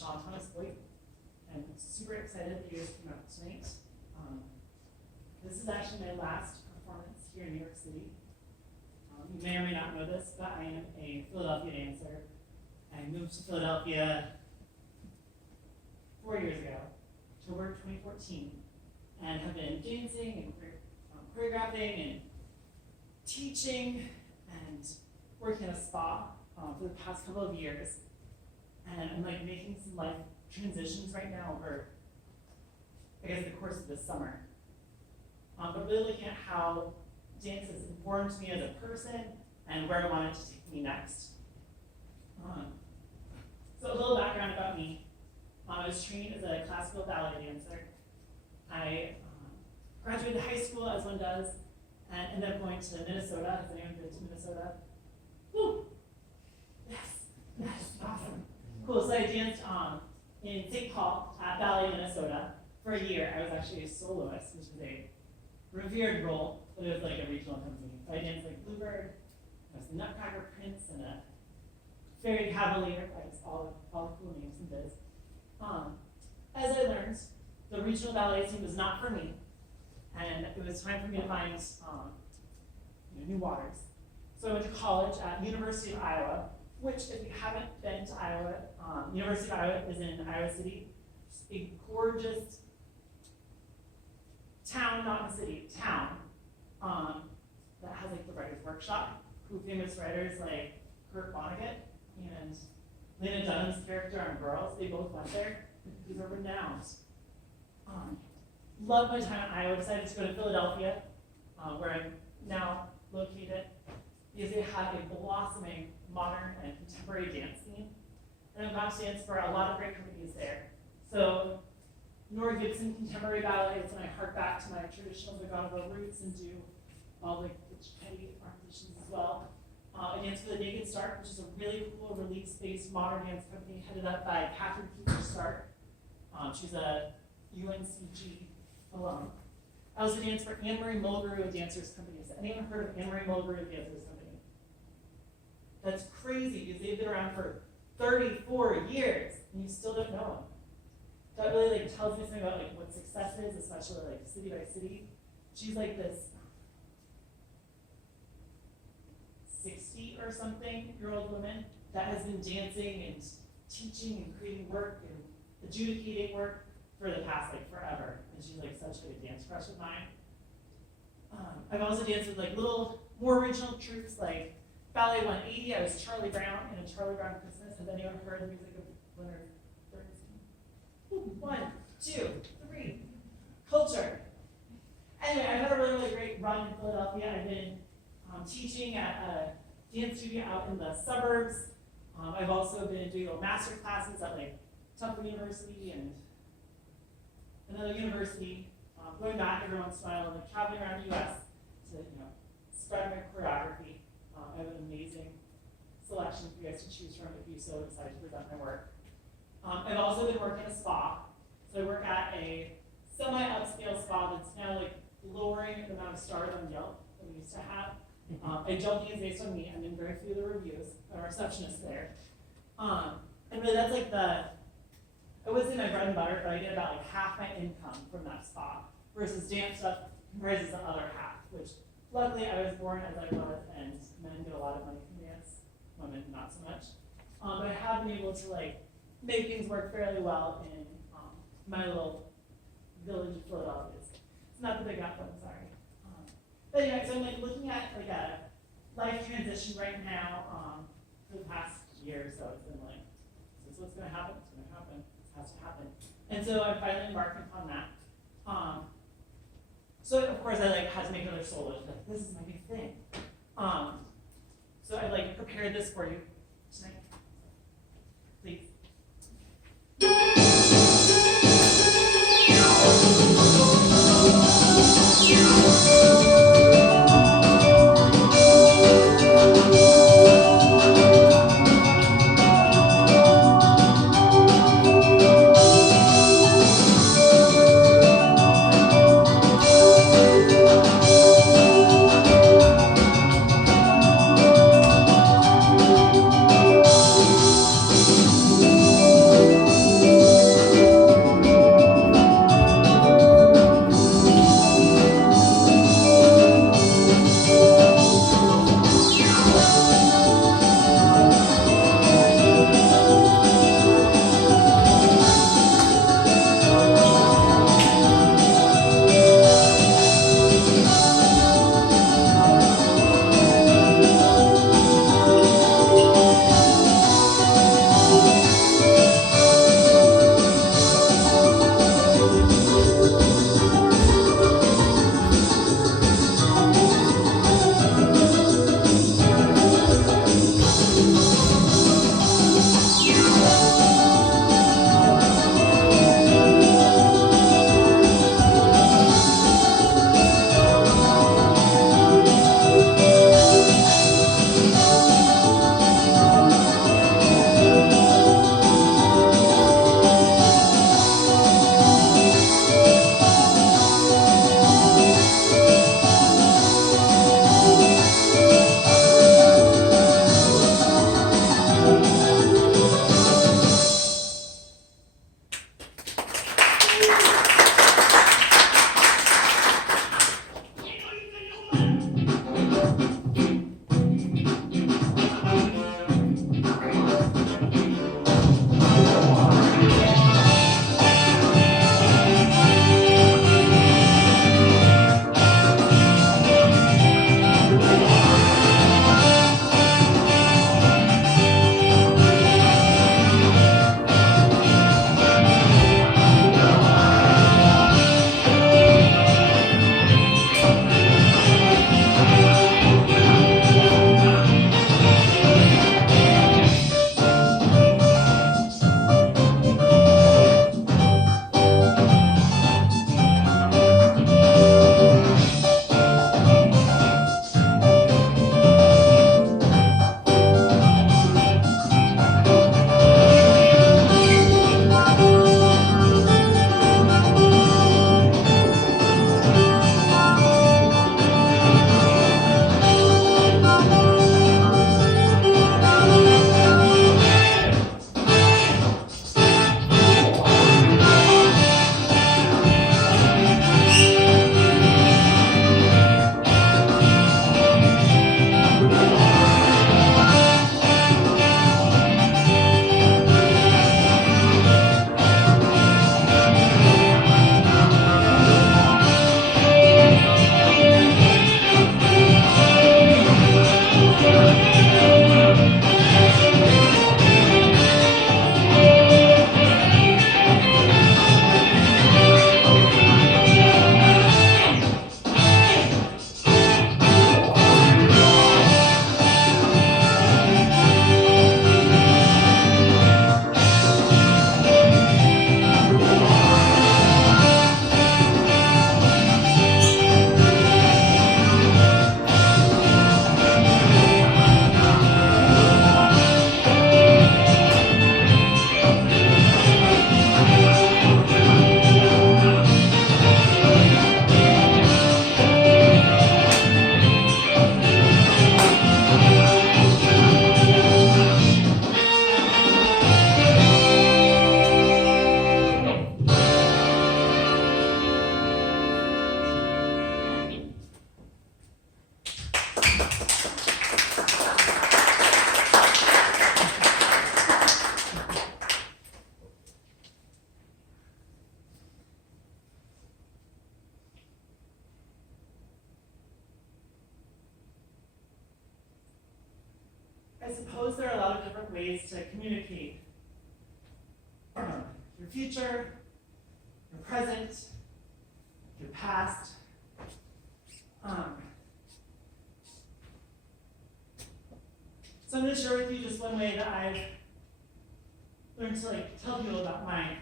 Boyt. I'm super excited that you guys came out tonight. This is actually my last performance here in New York City. You may or may not know this, but I am a Philadelphia dancer. I moved to Philadelphia 4 years ago, October 2014, and have been dancing and choreographing and teaching and working at a spa for the past couple of years. And I'm like making some life transitions right now over, I guess, the course of this summer. But really looking at how dance has informed me as a person and where I want it to take me next. So a little background about me. I was trained as a classical ballet dancer. I graduated high school, as one does, and ended up going to Minnesota. Has anyone been to Minnesota? Woo! Yes, awesome. Cool, so I danced in St. Paul at Ballet, Minnesota for a year. I was actually a soloist, which is a revered role, but it was like a regional company. So I danced like Bluebird, I was the Nutcracker Prince, and a Fairy Cavalier, like all the cool names and biz. As I learned, the regional ballet team was not for me, and it was time for me to find new waters. So I went to college at University of Iowa, which, if you haven't been to Iowa, University of Iowa is in Iowa City. Just a gorgeous town, not a city, town, that has like the writer's workshop, who famous writers like Kurt Vonnegut and Lena Dunham's character on Girls, they both went there. These are renowned. Loved my time in Iowa, decided to go to Philadelphia, where I'm now located, because they have a blossoming modern and contemporary dance scene. And I've got to dance for a lot of great companies there. So Nora Gibson Contemporary Ballet is when I hark back to my traditional Zagatovo roots and do all the petty artificians as well. I dance for the Naked Start, which is a really cool release-based modern dance company headed up by Catherine Keeper Stark. She's a UNCG alum. I also dance for Anne-Marie Mulgrew Dancers Company. Has anyone heard of Anne-Marie Mulgrew Dancers Company? That's crazy, because they've been around for 34 years, and you still don't know them. That really like tells me something about like what success is, especially like city by city. She's like this 60 or something year old woman that has been dancing and teaching and creating work and adjudicating work for the past like forever. And she's like such a dance crush of mine. I've also danced with like little more original troupes like Ballet 180. I was Charlie Brown in a Charlie Brown Christmas. Has anyone heard the music of Leonard Bernstein? 1, 2, 3. Culture. Anyway, I've had a really great run in Philadelphia. I've been teaching at a dance studio out in the suburbs. I've also been doing master classes at like Temple University and another university. Going back every once in a while, like traveling around the U.S. to spread my choreography. I have an amazing selection for you guys to choose from if you so decide to present my work. I've also been working at a spa. So I work at a semi-upscale spa that's now like lowering the amount of stars on Yelp that we used to have. I don't think it's based on me. I'm in very few of the reviews. I'm a receptionist there. And really that's like I would say my bread and butter, but I get about like half my income from that spa versus dance stuff comprises the other half, which luckily I was born as I was, and men get a lot of money from dance, women not so much. But I have been able to like make things work fairly well in my little village of Philadelphia. It's not the big apple, I'm sorry. But anyway, so I'm like looking at like a life transition right now for the past year or so. It's been like, is this what's going to happen? It's going to happen. It has to happen. And so I finally embarked upon that. So of course I like had to make another solo. Like, this is my new thing. So I like prepared this for you tonight. Please. suppose there are a lot of different ways to communicate your future, your present, your past. So I'm going to share with you just one way that I've learned to tell people about my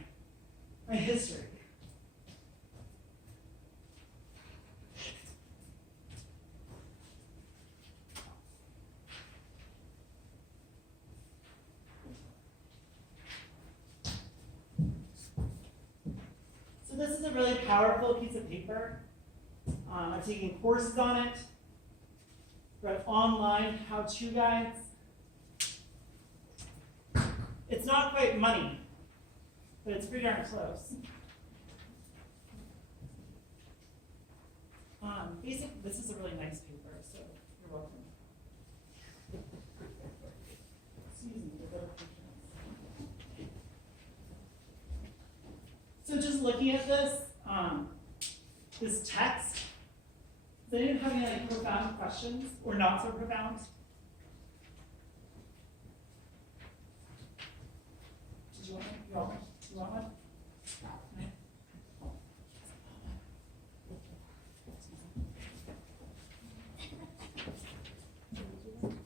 history. So this is a really powerful piece of paper. I've taken courses on it, read online how-to guides. It's not quite money, but it's pretty darn close. This is a really nice paper, so you're welcome. Excuse me, the So just looking at this, this text, does anyone have any profound questions or not so profound? Did you want one? You want one?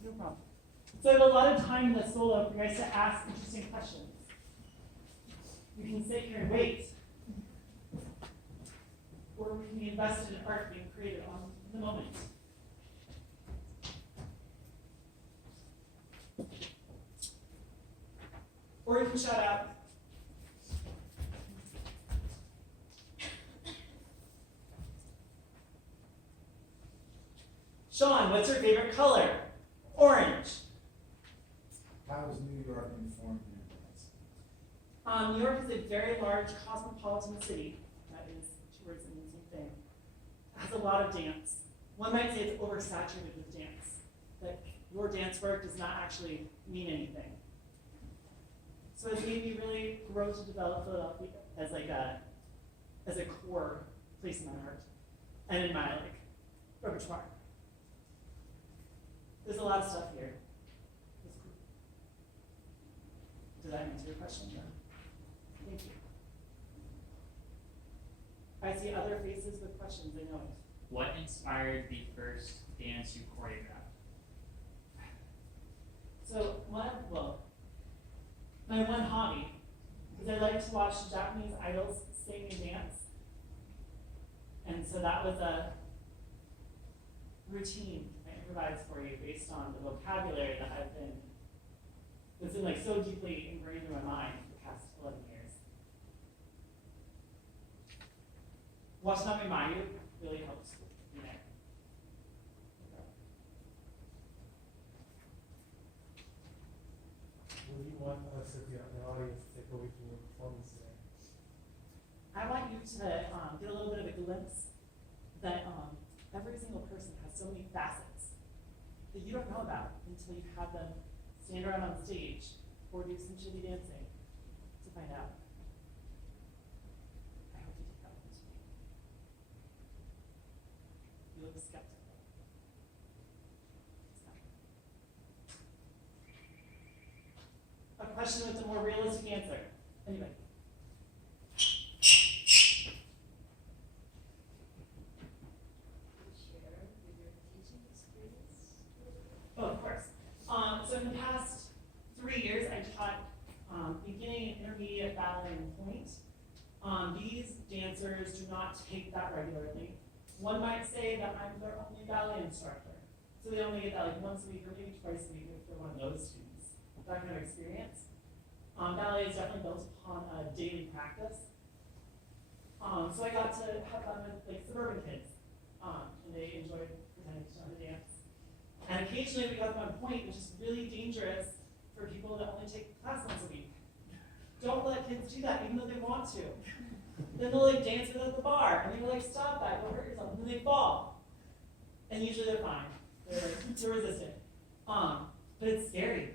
No problem. So I have a lot of time in the solo for you guys to ask interesting questions. We can sit here and wait. Or we can be invested in art being created on the moment. Or you can shout out. Sean, what's your favorite color? Orange. How was New York informed in your plans? New York is a very large cosmopolitan city. That is two words that mean the same thing. It has a lot of dance. One might say it's oversaturated with dance. That your dance work does not actually mean anything. So it's made me really grow to develop Philadelphia as a core place in my heart and in my repertoire. There's a lot of stuff here. It's cool. Did I answer your question? No. Thank you. I see other faces with questions. I know it. What inspired the first dance you choreographed? So my one hobby, because I like to watch Japanese idols sing and dance. And so that was a routine I improvised for you based on the vocabulary that that's been so deeply ingrained in my mind for the past 11 years. Watanabe Mayu really helps me there. What do you want us as the audience to take away from your performance today? I want you to get a little bit of a glimpse that every single person has so many facets that you don't know about until you have them stand around on stage or do some shitty dancing to find out. I hope you take that one today. You look skeptical. A question with a more realistic answer. Anybody? Oh, of course. So in the past 3 years, I taught beginning and intermediate ballet and point. These dancers do not take that regularly. One might say that I'm their only ballet instructor. So they only get that once a week or maybe twice a week if they're one of those students. That kind of experience. Ballet is definitely built upon a daily practice. So I got to have fun with suburban kids, and they enjoyed pretending to know how to dance. And occasionally we got them on point, which is really dangerous for people that only take class once a week. Don't let kids do that, even though they want to. Then they'll dance with at the bar, and you're stop that, you'll hurt yourself, and then they fall. And usually they're fine. They're resistant. But it's scary.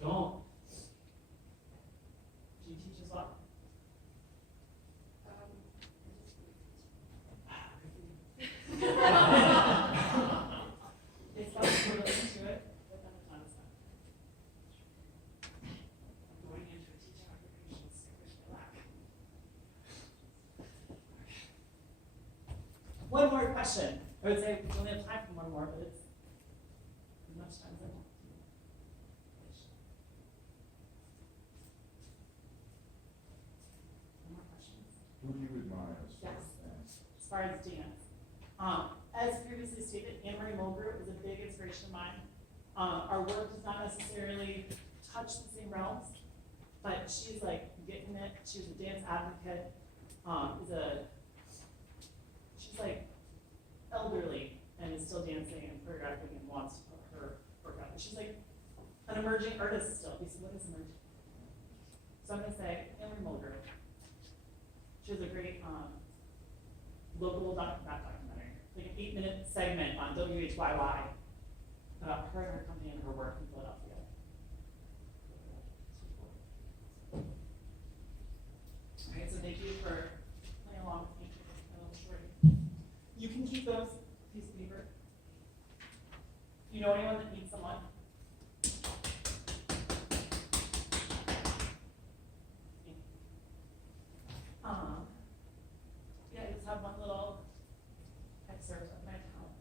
Don't. Do you teach as well? It's fun to go into it, but then it's not as fun. One more question. I would say we only have time for one more, but it's as much time as I want. One more questions? Who do you admire? Yes. As far as dance. As previously stated, Anne-Marie Mulgrew is a big inspiration of mine. Our work does not necessarily touch the same realms, but she's like getting it. She's a dance advocate. She's like elderly and is still dancing and choreographing and wants to put her work out. She's like an emerging artist still. You said, what is emerging? So I'm gonna say Anne-Marie Mulgrew. She has a great local not documentary, like an 8-minute segment on WHYY about her and her company and her work in Philadelphia. All right, so thank you for playing along with me. A little story. You can keep those piece of paper. If you know anyone that needs someone. Yeah, I just have one little excerpt of my talent.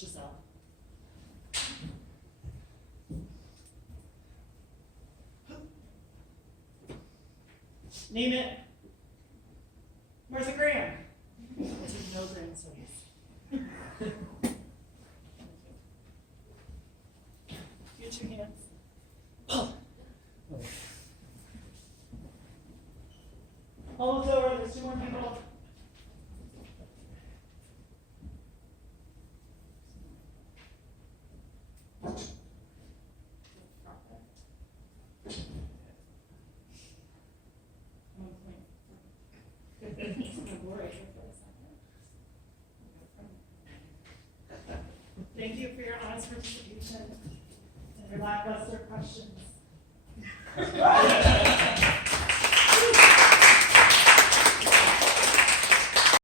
Giselle. Name it. Where's the gram? No gram studies. Get your hands. Almost over, there's 2 more people. Thank you for your honest participation and your lackluster questions.